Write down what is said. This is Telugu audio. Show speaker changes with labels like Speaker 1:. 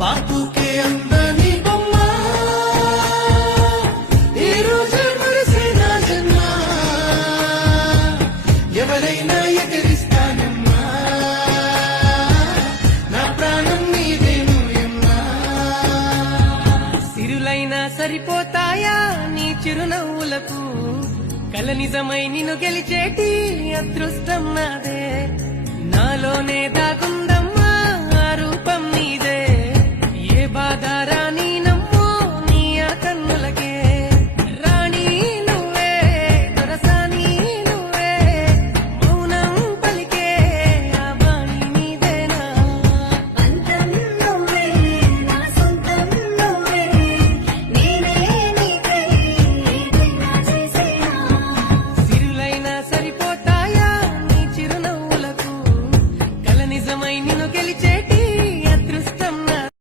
Speaker 1: బాపుకే అందని బొమ్మ. ఈ రోజు మురిసే నా జన్మ ఎవరైనా ఎదిరిస్తానమ్మా? నా ప్రాణం నీదేను ఎమ్మా
Speaker 2: సిరులైనా సరిపోతాయా నీ చిరునవ్వులకు? కల నిజమై నిన్ను గెలిచేటి అదృష్టం నాదే. నాలోనే దాగుందా నిన్ను గెలిచేట